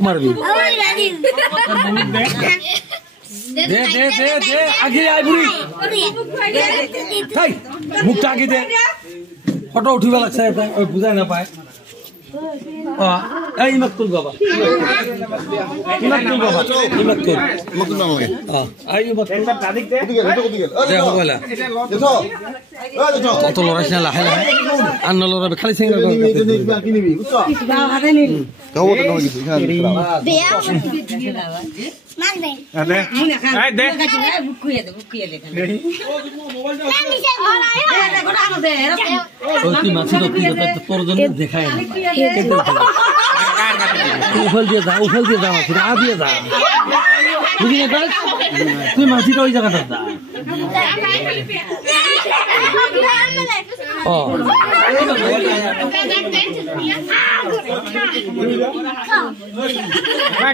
मारबी दे दे दे दे आगे आई बुढ़ी मुखटा आगे दे फोटो उठीबा लागছে ওই বুঝা না পায় এই মকতুল বাবা মকতুল বাবা মকতুল মামা এই মকতুল দাদিক দে দেখো বলা দেখো কত লড়াই না লাহে লাহে আর ন লড়াবে খালি সিঙ্গার করে কি নিবি বুঝছো দাও হাতে নি কাও তো নয় কিছু এখানে দেয়া মান দে আরে এই দে বুকুইয়ে লেখা মোবাইলটা গোটা আনো দে ওই তুই মাছি রকি তোর জন্য দেখায় না উফল দিয়ে যা মাছি আ দিয়ে যা বুঝলি না তুই মাছিটা ওই জায়গাটা যা ও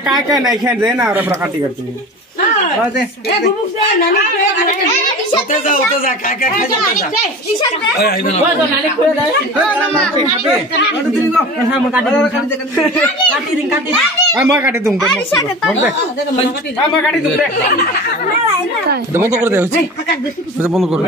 काय काय नाही खेळ दे ना प्रकारती करते होते जा काय काय खाय होते जा ओय आई बना नानी खोले दे हां मग काटी दे हां मग काटी दूं दे हां मग काटी दूं दे बंद कर दे बंद कर